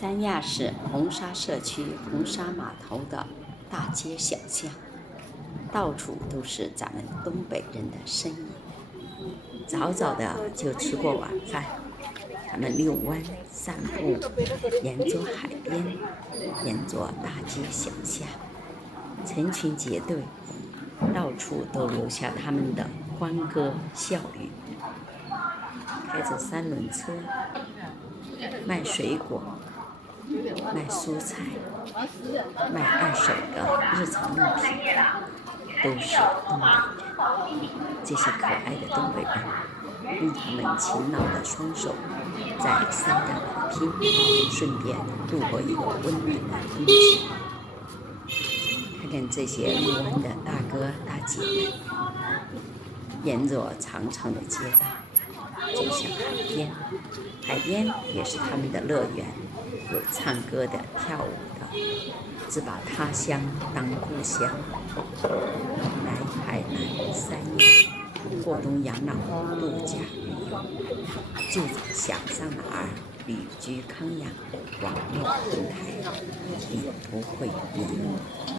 三亚市红沙社区红沙码头的大街小巷，到处都是咱们东北人的身影。早早的就吃过晚饭，他们遛弯、散步，沿着海边，沿着大街小巷，成群结队，到处都留下他们的欢歌笑语。开着三轮车，卖水果，卖蔬菜，卖二手的日常用品，都是东北人。这些可爱的东北人，用他们勤劳的双手在三亚打拼，顺便度过一个温暖的冬季。看看这些遛弯的大哥大姐们，沿着长长的街道走向海边，海边也是他们的乐园，有唱歌的、跳舞的，只把他乡当故乡。来海南三亚过冬养老度假旅游，就在想上哪儿旅居康养网络平台，你不会迷路。